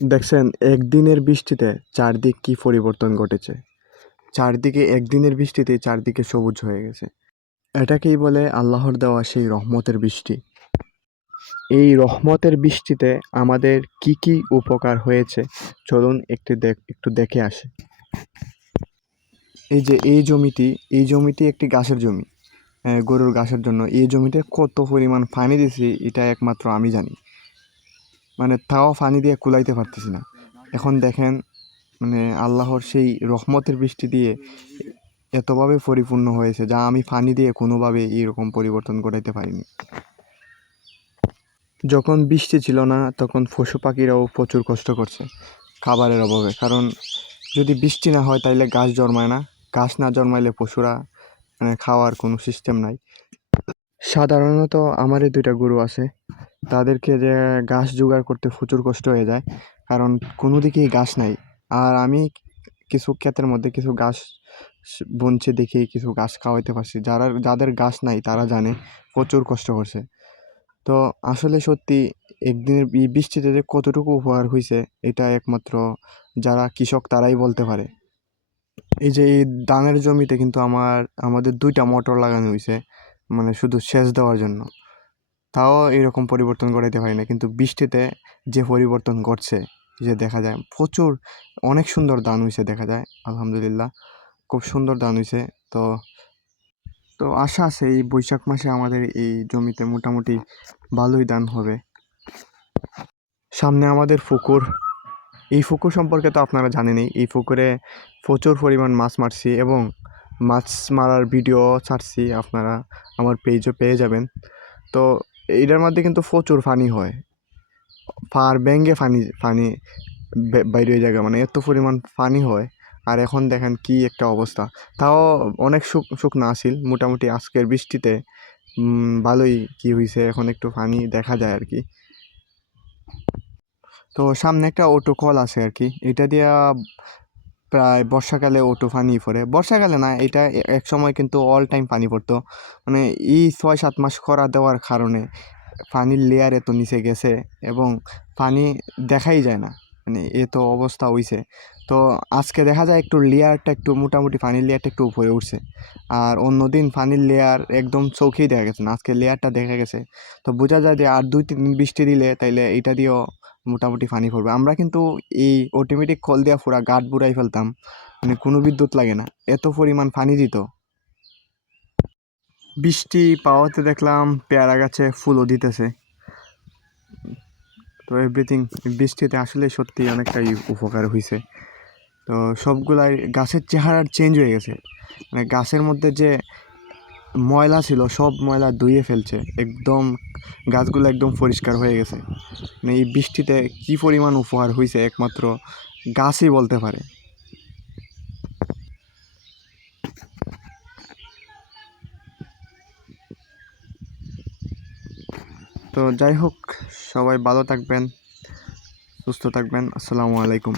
দেখছেন একদিনের বৃষ্টিতে চারদিক কি পরিবর্তন ঘটেছে। চারদিকে একদিনের বৃষ্টিতে চারদিকে সবুজ হয়ে গেছে। এটাকেই বলে আল্লাহর দেওয়া সেই রহমতের বৃষ্টি। এই রহমতের বৃষ্টিতে আমাদের কি কি উপকার হয়েছে চলুন একটু দেখে আসি। এই যে এই জমিটি একটি ঘাসের জমি, গরুর ঘাসের জন্য। এই জমিতে কত পরিমাণ পানি দিছি এটা একমাত্র আমি জানি, মানে তাও পানি দিয়ে কুলাইতে পারতেছি না। এখন দেখেন, মানে আল্লাহর সেই রহমতের বৃষ্টি দিয়ে এতভাবে পরিপূর্ণ হয়েছে যা আমি পানি দিয়ে কোনোভাবে এরকম পরিবর্তন ঘটাইতে পারিনি। যখন বৃষ্টি ছিল না তখন পশু পাখিরাও প্রচুর কষ্ট করছে খাবারের অভাবে, কারণ যদি বৃষ্টি না হয় তাইলে গাছ জন্মায় না, গাছ না জন্মাইলে পশুরা খাওয়ার কোনো সিস্টেম নাই। সাধারণত আমারই 2টা গরু আছে, তাদেরকে যে ঘাস জোগাড় করতে প্রচুর কষ্ট হয়ে যায়, কারণ কোনো দিকেই ঘাস নাই। আর আমি কিছু ক্ষেতের মধ্যে কিছু ঘাস বুনছে দেখেই কিছু ঘাস খাওয়াইতে পারছি। যাদের ঘাস নাই তারা জানে প্রচুর কষ্ট করছে। তো আসলে সত্যি একদিনের বৃষ্টিতে যে কতটুকু উপকার হয়েছে এটা একমাত্র যারা কৃষক তারাই বলতে পারে। এই যে এই ধানের জমিতে কিন্তু আমাদের 2টা মোটর লাগানো হয়েছে, মানে শুধু সেচ দেওয়ার জন্য। তাও এরকম পরিবর্তন ঘটাইতে পারি না, কিন্তু বৃষ্টিতে যে পরিবর্তন ঘটছে, যে দেখা যায় প্রচুর অনেক সুন্দর ধান হয়েছে, দেখা যায় আলহামদুলিল্লাহ খুব সুন্দর ধান হয়েছে। তো তো আশা আছে এই বৈশাখ মাসে আমাদের এই জমিতে মোটামুটি ভালোই ধান হবে। সামনে আমাদের পুকুর, এই পুকুর সম্পর্কে তো আপনারা জানেনই। এই পুকুরে প্রচুর পরিমাণ মাছ মারছি এবং মাছ মারার ভিডিও ছাড়ছি, আপনারা আমার পেজও পেয়ে যাবেন। তো এটার মধ্যে কিন্তু প্রচুর পানি হয়, পার ব্যাঙ্গে পানি বাইরে জায়গা, মানে এত পরিমাণ পানি হয়। আর এখন দেখেন কি একটা অবস্থা, তাও অনেক শুকনো আসিল মোটামুটি। আজকের বৃষ্টিতে ভালোই কি হয়েছে, এখন একটু পানি দেখা যায় আর কি। তো সামনে একটা অটো কল আছে আর কি, এটা দিয়া প্রায় বর্ষাকালে অটো পানি পড়ে। বর্ষাকালে না, এটা এক সময় কিন্তু অল টাইম পানি পড়তো, মানে এই 6-7 মাস খরা দেওয়ার কারণে পানির লেয়ার এত নিচে গেছে এবং পানি দেখাই যায় না, মানে এত অবস্থা হইছে। তো আজকে দেখা যায় একটু লেয়ারটা একটু মোটামুটি পানির লেয়ারটা একটু উপরে উঠছে, আর অন্যদিন পানির লেয়ার একদম চোখেই দেখা গেছে না, আজকে লেয়ারটা দেখা গেছে। তো বোঝা যায় যে আর 2-3 দিন বৃষ্টি দিলে তাইলে এটা দিয়েও মোটামুটি পানি পড়বে। আমরা কিন্তু এই অটোমেটিক কল দিয়া পুরা গাঁট বুড়াই ফেলতাম, মানে কোনো বিদ্যুৎ লাগে না, এত পরিমাণ পানি দিত। বৃষ্টি পাওয়াতে দেখলাম পেয়ারা গাছে ফুলও দিতেছে। তো এভরিথিং বৃষ্টিতে আসলে সত্যি অনেকটাই উপকার হয়েছে। তো সবগুলাই গাছের চেহারা চেঞ্জ হয়ে গেছে, মানে গাছের মধ্যে যে ময়লা ছিল সব ময়লা ধুয়ে ফেলছে, একদম গাছগুলো একদম পরিষ্কার হয়ে গেছে। মানে এই বৃষ্টিতে কী পরিমাণ উপকার হয়েছে একমাত্র গাছই বলতে পারে। তো যাই হোক, সবাই ভালো থাকবেন, সুস্থ থাকবেন। আসসালামু আলাইকুম।